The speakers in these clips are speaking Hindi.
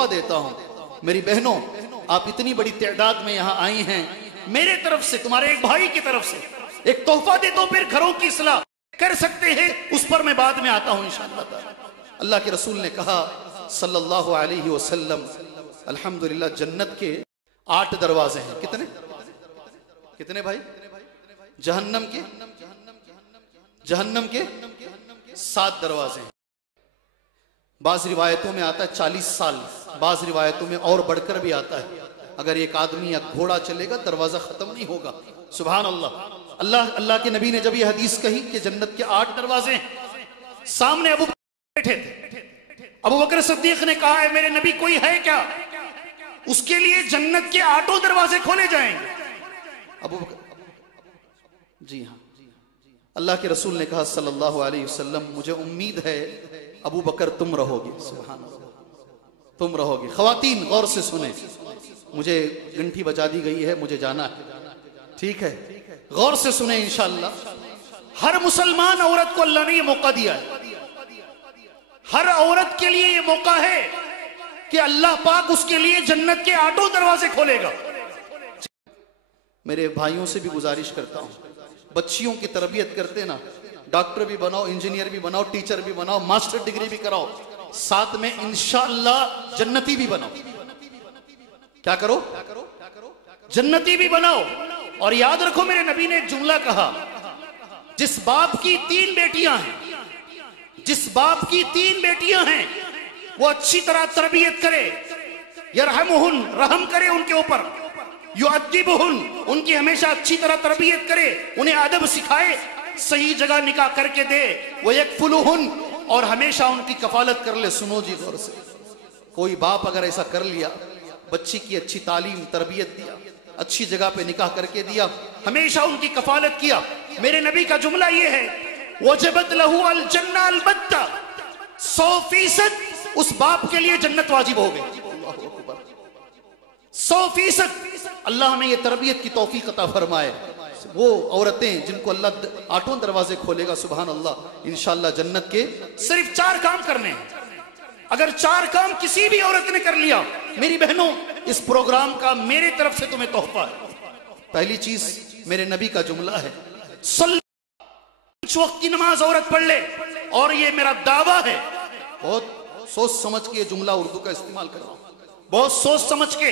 तोहफा देता हूं। मेरी बहनों, आप इतनी बड़ी तादाद में यहां आई हैं, मेरे तरफ से, तुम्हारे एक भाई की तरफ से एक तोहफा दे दो, फिर घरों की इस्लाह कर सकते हैं, उस पर मैं बाद में आता हूं इंशाअल्लाह। अल्लाह के रसूल ने कहा सल्लल्लाहु अलैहि वसल्लम, अल्हम्दुलिल्लाह, जन्नत के 8 दरवाजे हैं। कितने कितने भाई? जहन्नम के 7 दरवाजे हैं। बाज रिवायतों में आता है 40 साल, बाज रिवायतों में और बढ़कर भी आता है। अगर एक आदमी या घोड़ा चलेगा दरवाजा खत्म नहीं होगा। सुभान अल्लाह। अल्लाह के नबी ने जब ये हदीस कही कि जन्नत के 8 दरवाजे हैं, सामने अबू बकर बैठे थे। अबू बकर सिद्दीक ने कहा, है मेरे नबी, कोई है क्या उसके लिए जन्नत के 8 दरवाजे खोले जाएंगे? अबू बकर, जी हाँ। अल्लाह के रसूल ने कहा सल्लल्लाहु अलैहि वसल्लम, मुझे उम्मीद है अबू बकर तुम रहोगे। सुभान अल्लाह, तुम रहोगे। ख्वातीन गौर से सुने, मुझे घंटी बजा दी गई है, मुझे जाना है, ठीक है? गौर से सुने इंशाअल्लाह। हर मुसलमान औरत को अल्लाह ने ये मौका दिया है, हर औरत के लिए ये मौका है कि अल्लाह पाक उसके लिए जन्नत के 8 दरवाजे खोलेगा। मेरे भाइयों से भी गुजारिश करता हूं, बच्चियों की तरबियत करते ना, डॉक्टर भी बनाओ, इंजीनियर भी बनाओ, टीचर भी बनाओ, मास्टर डिग्री भी कराओ, साथ में इंशाअल्लाह जन्नती भी बनाओ। क्या करो? जन्नती भी बनाओ। और याद रखो, मेरे नबी ने एक जुमला कहा, जिस बाप की 3 बेटियां हैं, जिस बाप की 3 बेटियां हैं, वो अच्छी तरह तरबियत करे, यरहमुहुन, रहम करे उनके ऊपर, युअद्दिबुहुन, उनकी हमेशा अच्छी तरह तरबियत करे, उन्हें अदब सिखाए, सही जगह निकाह करके दे, वो यकफुलुहुन, और हमेशा उनकी कफालत कर ले। सुनो जी गौर से, कोई बाप अगर ऐसा कर लिया, बच्ची की अच्छी तालीम तरबियत दिया, अच्छी जगह पे निकाह करके दिया, हमेशा उनकी कफालत किया, मेरे नबी का जुमला ये है, वजबत लहू अल जन्नह अलबत्ता, 100% उस बाप के लिए जन्नत वाजिब हो गई। 100%। अल्लाह हमें ये तरबियत की तौफीक अता फरमाए। वो औरतें जिनको अल्लाह 8 दरवाजे खोलेगा, सुभान अल्लाह, इंशाअल्लाह जन्नत के सिर्फ 4 काम करने हैं। अगर 4 काम किसी भी औरत ने कर लिया, मेरी बहनों, इस प्रोग्राम का मेरे तरफ से तुम्हें तोहफा है। पहली चीज मेरे नबी का जुमला है, 5 वक्त की नमाज औरत पढ़ ले, और ये मेरा दावा है, बहुत सोच समझ के जुमला उर्दू का इस्तेमाल कर रहा हूं, बहुत सोच समझ के।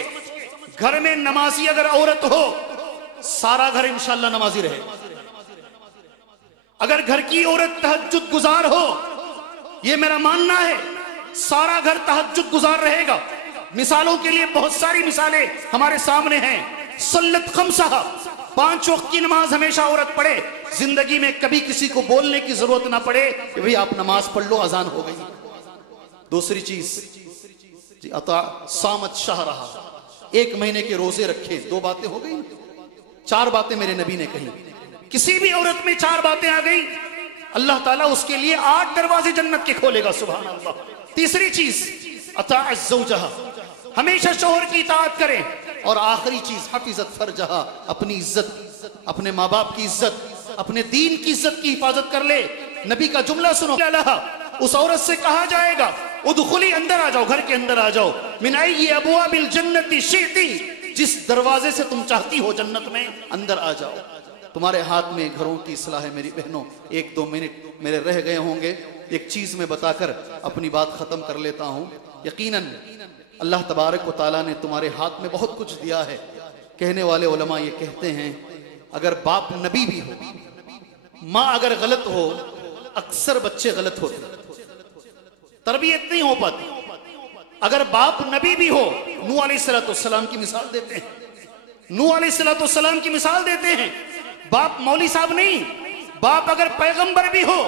घर में नमाजी अगर औरत हो, सारा घर इंशाअल्लाह नमाजी रहे। अगर घर की औरत तहज्जुद गुजार हो, यह मेरा मानना है, सारा घर तहज्जुद गुजार रहेगा। मिसालों के लिए बहुत सारी मिसालें हमारे सामने हैं। सल्लत खमसा, 5 वक्त की नमाज हमेशा औरत पढ़े, जिंदगी में कभी किसी को बोलने की जरूरत ना पड़े कि भाई आप नमाज पढ़ लो, अजान हो गई। दूसरी चीज जी, अता सामत शहरहा, 1 महीने के रोजे रखे। 2 बातें हो गई, 4 बातें मेरे नबी ने कही। किसी भी औरत में 4 बातें आ गई, अल्लाह ताला उसके लिए 8 दरवाजे जन्नत के खोलेगा। सुभान अल्लाह। तीसरी चीज अताअज़ ज़ौजहा, हमेशा शौहर की इताअत करें। और आखिरी चीज हफिज़त फरजहा, अपनी इज्जत, अपने माँ बाप की इज्जत, अपने दीन की इज्जत की हिफाजत कर ले। नबी का जुमला सुनो, उस औरत से कहा जाएगा, उदखुली, अंदर आ जाओ, घर के अंदर आ जाओ, मिन अय्यि अबवाबिल जन्नति शिअति, जिस दरवाजे से तुम चाहती हो जन्नत में, अंदर आ जाओ। तुम्हारे हाथ में घरों की इस्लाह है। मेरी बहनों, 1-2 मिनट मेरे रह गए होंगे, एक चीज में बताकर अपनी बात खत्म कर लेता हूं। यकीनन अल्लाह तबारक व तआला ने तुम्हारे हाथ में बहुत कुछ दिया है। कहने वाले उलमा ये कहते हैं, अगर बाप नबी भी हो, माँ अगर गलत हो, अक्सर बच्चे गलत होते, तरबियत नहीं हो पाती। अगर बाप नबी भी हो, नूह अलैहिस्सलाम की मिसाल देते हैं, नूह अलैहिस्सलाम की मिसाल देते हैं। बाप मौली साहब नहीं, बाप अगर पैगंबर भी हो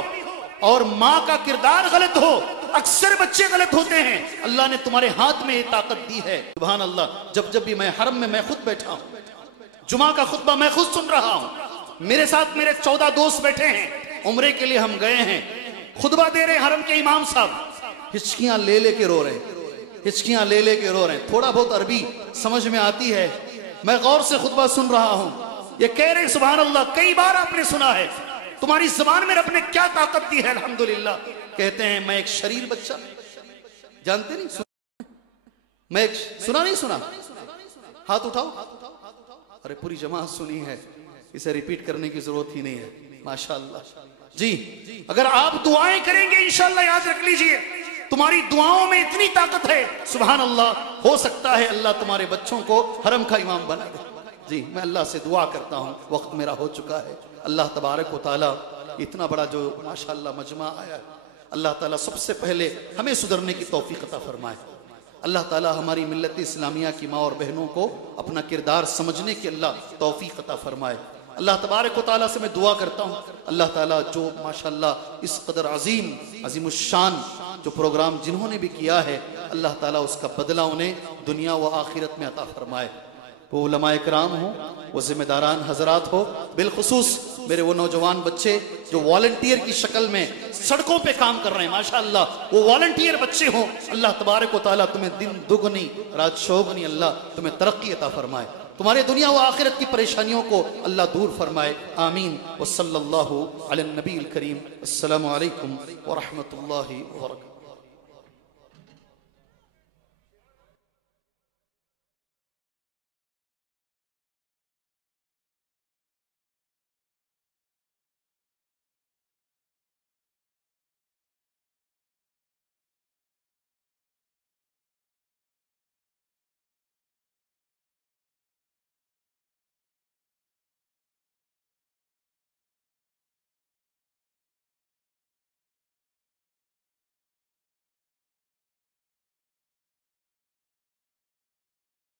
और माँ का किरदार गलत हो, अक्सर बच्चे गलत होते हैं। अल्लाह ने तुम्हारे हाथ में ये ताकत दी है। सुभान अल्लाह। जब जब भी मैं हरम में, मैं खुद बैठा हूँ, जुमा का खुतबा मैं खुद सुन रहा हूँ, मेरे साथ मेरे 14 दोस्त बैठे हैं, उम्रे के लिए हम गए हैं, खुतबा दे रहे हरम के इमाम साहब, हिचकियां ले लेके रो रहे, हिचकियां ले लेके रो रहे। थोड़ा बहुत अरबी समझ में आती है, मैं गौर से खुतबा सुन रहा हूँ। ये कह रहे सुभान अल्लाह, कई बार आपने सुना है, तुम्हारी जुबान में रब ने क्या ताकत दी है, अल्हम्दुलिल्लाह। कहते हैं मैं एक शरीर बच्चा, जानते नहीं, मैं सुना नहीं सुना? हाथ उठाओ। अरे पूरी जमात सुनी है, इसे रिपीट करने की जरूरत ही नहीं है। माशाअल्लाह जी। अगर आप दुआएं करेंगे इंशाअल्लाह, याद रख लीजिए, तुम्हारी दुआओं में इतनी ताकत है, सुभान अल्लाह। हो सकता है अल्लाह तुम्हारे बच्चों को हरम का इमाम बना दे। जी, मैं अल्लाह से दुआ करता हूँ, वक्त मेरा हो चुका है। अल्लाह तबारक व तआला इतना बड़ा जो माशाअल्लाह मजमा आया है, अल्लाह ताला सबसे पहले हमें सुधरने की तौफीक अता फरमाए। अल्लाह ताला हमारी मिल्लत इस्लामिया की माँ और बहनों को अपना किरदार समझने की अल्लाह तौफीक अता फरमाए। अल्लाह तबारक व तआला से मैं दुआ करता हूँ, अल्लाह ताला जो माशाअल्लाह इस कदर अजीमुश्शान जो प्रोग्राम जिन्होंने भी किया है, अल्लाह ताला उसका बदला उन्हें दुनिया व आखिरत में अता फरमाए। वो उलमाए कराम हो, वो जिम्मेदारान हजरात हो, बिलखुसूस मेरे वो नौजवान बच्चे जो वॉलंटियर की शक्ल में सड़कों पे काम कर रहे हैं, माशाअल्लाह वो वॉलंटियर बच्चे हों। अल्लाह तबारक व तआला तुम्हें दिन दुगनी रात चौगुनी अल्लाह तुम्हें तरक्की अता फरमाए, तुम्हारे दुनिया व आखिरत की परेशानियों को अल्लाह दूर फरमाए। आमीन। व सल्लल्लाहु अला नबील करीम। अस्सलामु अलैकुम व रहमतुल्लाहि व बरकातहू।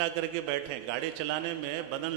करके बैठे, गाड़ी चलाने में बदन